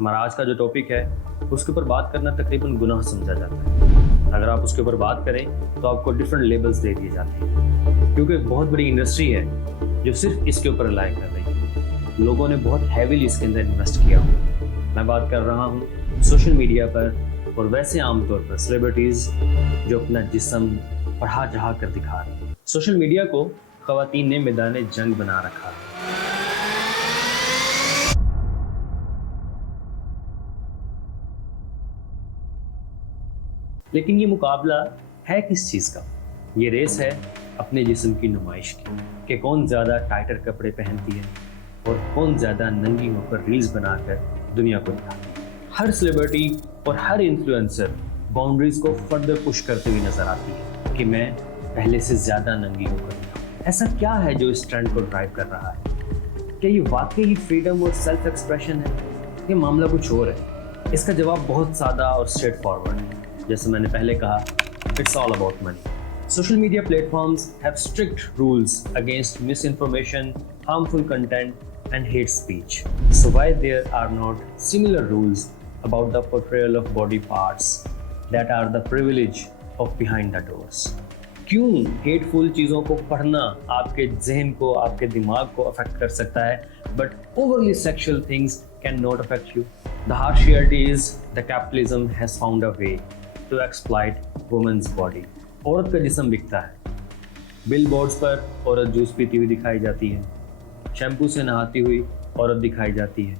हमारा आज का जो टॉपिक है उसके ऊपर बात करना तकरीबन गुनाह समझा जाता है। अगर आप उसके ऊपर बात करें तो आपको डिफरेंट लेबल्स दे दिए जाते हैं, क्योंकि एक बहुत बड़ी इंडस्ट्री है जो सिर्फ इसके ऊपर रिलाई कर रही है। लोगों ने बहुत हैवीली इसके अंदर इन्वेस्ट किया हुआ। मैं बात कर रहा हूँ सोशल मीडिया पर और वैसे आमतौर पर सेलिब्रिटीज जो अपना जिस्म बढ़ा चढ़ा कर दिखा रहे हैं। सोशल मीडिया को खवातीन ने मैदान जंग बना रखा है। लेकिन ये मुकाबला है किस चीज़ का? ये रेस है अपने जिस्म की नुमाइश की, कि कौन ज़्यादा टाइटर कपड़े पहनती है और कौन ज़्यादा नंगी होकर रील्स बनाकर दुनिया को दिखाती है। हर सेलिब्रिटी और हर इन्फ्लुएंसर बाउंड्रीज को फर्दर पुश करते हुए नजर आती है कि मैं पहले से ज़्यादा नंगी होकर दिखाऊं। ऐसा क्या है जो इस ट्रेंड को ड्राइव कर रहा है? क्या ये वाकई फ्रीडम और सेल्फ एक्सप्रेशन है? ये मामला कुछ और है। इसका जवाब बहुत सादा और स्ट्रेट फॉरवर्ड है। जैसे मैंने पहले कहा, it's all about money. Social media platforms have strict rules against misinformation, harmful content, and hate speech. So why there are not similar rules about the portrayal of body parts that are the privilege of behind the doors? क्यों hateful चीज़ों को पढ़ना आपके जहन को, आपके दिमाग को अफेक्ट कर सकता है, but overly sexual things cannot affect you? The harsh reality is the capitalism has found a way to exploit women's body. औरत का जिस्म बिकता है। बिल बोर्ड्स पर औरत जूस पीती हुई दिखाई जाती है, शैम्पू से नहाती हुई औरत दिखाई जाती है,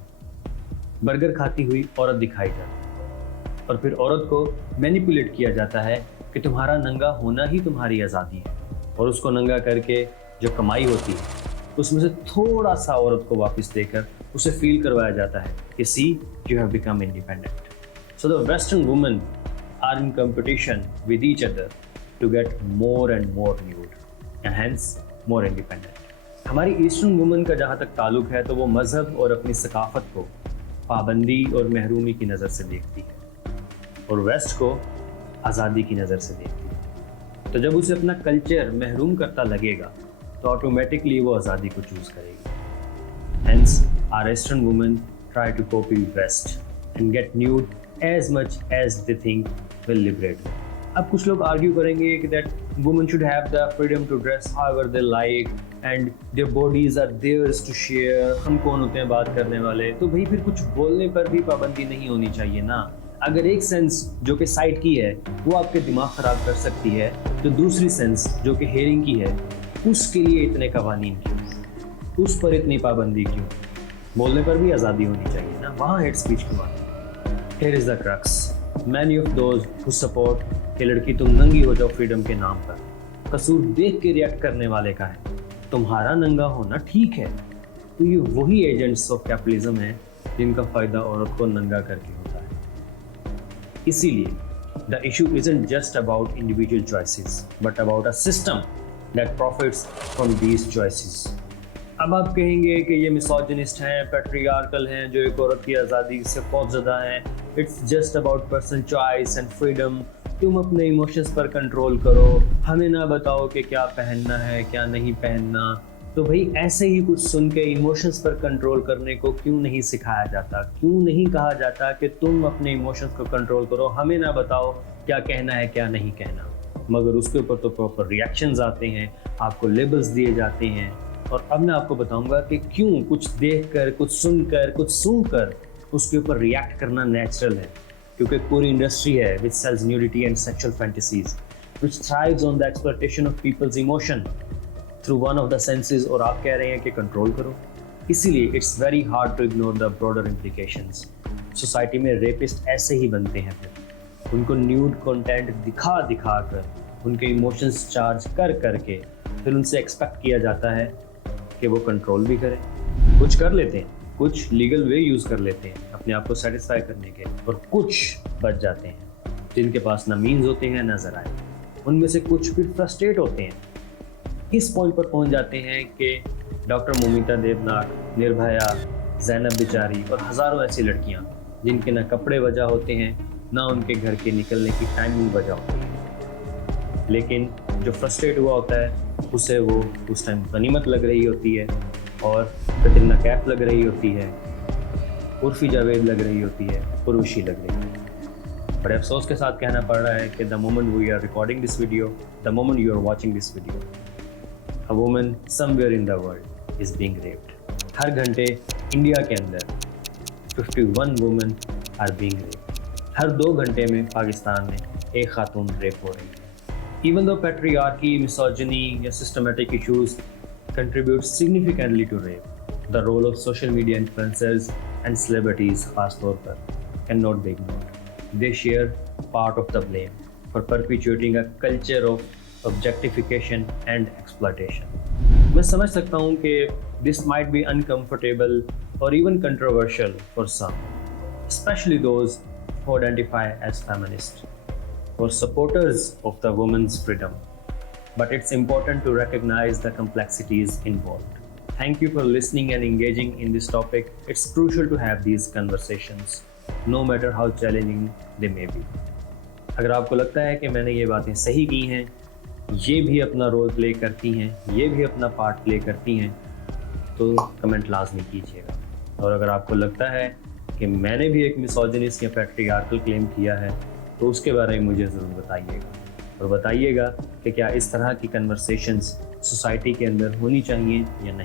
बर्गर खाती हुई औरत दिखाई जाती है, और फिर औरत को मैनिपुलेट किया जाता है कि तुम्हारा नंगा होना ही तुम्हारी आज़ादी है, और उसको नंगा करके जो कमाई होती है उसमें से थोड़ा सा औरत को वापस देकर उसे फील करवाया जाता है कि see you have become independent. So the western women are in competition with each other to get more and more nude and hence more independent. हमारी ईस्टर्न वुमन का जहाँ तक ताल्लुक है तो वो मज़हब और अपनी सकाफत को पाबंदी और महरूमी की नज़र से देखती है, और वेस्ट को आज़ादी की नज़र से देखती है। तो जब उसे अपना कल्चर महरूम करता लगेगा तो ऑटोमेटिकली वो आज़ादी को चूज़ करेगी। Hence our Eastern women try to copy West and get nude as much as they think will liberate them. अब कुछ लोग आर्ग्यू करेंगे कि that women should have the freedom to dress however they like and their bodies are theirs to share. हम कौन होते हैं बात करने वाले? तो भाई फिर कुछ बोलने पर भी पाबंदी नहीं होनी चाहिए ना। अगर एक सेंस जो कि साइट की है वो आपके दिमाग ख़राब कर सकती है, तो दूसरी सेंस जो कि हेयरिंग की है उसके लिए इतने कवानीन क्यों? उस पर इतनी पाबंदी क्यों? बोलने पर भी आज़ादी होनी चाहिए ना, वहाँ हेट स्पीच क्यों आती है? Here is the crux. Many of those who support कि लड़की तुम नंगी हो जाओ फ्रीडम के नाम पर, कसूर देख के रिएक्ट करने वाले का है। तुम्हारा नंगा होना ठीक है, तो ये वही एजेंट्स ऑफ कैपिटलिज्म है जिनका फ़ायदा औरत को नंगा करके होता है। इसीलिए the issue isn't just about individual choices but about a system that profits from these choices. अब आप कहेंगे कि ये मिसोजिनिस्ट हैं, पैट्रियार्कल हैं, जो एक औरत की आज़ादी से खौफजदा हैं। It's just about personal choice and freedom. तुम अपने इमोशंस पर कंट्रोल करो, हमें ना बताओ कि क्या पहनना है क्या नहीं पहनना। तो भाई ऐसे ही कुछ सुन के इमोशंस पर कंट्रोल करने को क्यों नहीं सिखाया जाता? क्यों नहीं कहा जाता कि तुम अपने इमोशंस को कंट्रोल करो, हमें ना बताओ क्या कहना है क्या नहीं कहना? मगर उसके ऊपर तो प्रॉपर रिएक्शंस आते हैं, आपको लेबल्स दिए जाते हैं। और अब मैं आपको बताऊंगा कि क्यों कुछ देख कर, कुछ सुनकर, कुछ सूंघकर उसके ऊपर रिएक्ट करना नेचुरल है। क्योंकि पूरी इंडस्ट्री है which sells nudity and sexual fantasies, which thrives on the exploitation of people's emotion through one of the senses, और आप कह रहे हैं कि कंट्रोल करो। इसीलिए it's very hard to ignore the broader implications. Society में रेपिस्ट ऐसे ही बनते हैं, फिर उनको न्यूड कंटेंट दिखा दिखा कर, उनके इमोशंस चार्ज कर करके फिर उनसे एक्सपेक्ट किया जाता है कि वो कंट्रोल भी करें। कुछ कर लेते हैं, कुछ लीगल वे यूज़ कर लेते हैं अपने आप को सेटिस्फाई करने के, और कुछ बच जाते हैं जिनके पास ना मीन्स होते हैं ना ज़राए। उनमें से कुछ फिर फ्रस्ट्रेट होते हैं, इस पॉइंट पर पहुंच जाते हैं कि डॉक्टर मोमिता देवनाथ, निर्भया, जैनब बेचारी और हज़ारों ऐसी लड़कियां जिनके ना कपड़े वजह होते हैं ना उनके घर के निकलने की टाइमिंग वजह होती है, लेकिन जो फ्रस्ट्रेट हुआ होता है उसे वो उस टाइम गनीमत लग रही होती है और कतरीना कैफ लग रही होती है। उर्फी जावेद लग रही होती है, पुरुषी लग रही है। बड़े अफसोस के साथ कहना पड़ रहा है कि the moment we are recording this video, the moment you are watching this video, a woman somewhere in the world is being raped. हर घंटे इंडिया के अंदर 51 वुमेन आर बीइंग रेप्ड। हर 2 घंटे में पाकिस्तान में एक खातून रेप हो रही है। इवन दो पैट्रियार्की, मिसोजिनी या systematic issues contribute significantly to rape, the role of social media influencers and celebrities खास तौर पर can not be ignored. They share part of the blame for perpetuating a culture of objectification and exploitation. मैं समझ सकता हूँ कि this might be uncomfortable or even controversial for some, especially those who identify as feminists or supporters of the women's freedom. But it's important to recognize the complexities involved. Thank you for listening and engaging in this topic. It's crucial to have these conversations, no matter how challenging they may be. अगर आपको लगता है कि मैंने ये बातें सही की हैं, ये भी अपना रोल प्ले करती हैं, ये भी अपना पार्ट प्ले करती हैं, तो कमेंट लाजमी कीजिएगा। और अगर आपको लगता है कि मैंने भी एक मिसोजिनिस्ट या पैट्रियार्कल क्लेम किया है, तो उसके बारे में मुझे ज़रूर बताइएगा। और बताइएगा कि क्या इस तरह की कन्वर्सेशंस सोसाइटी के अंदर होनी चाहिए या नहीं।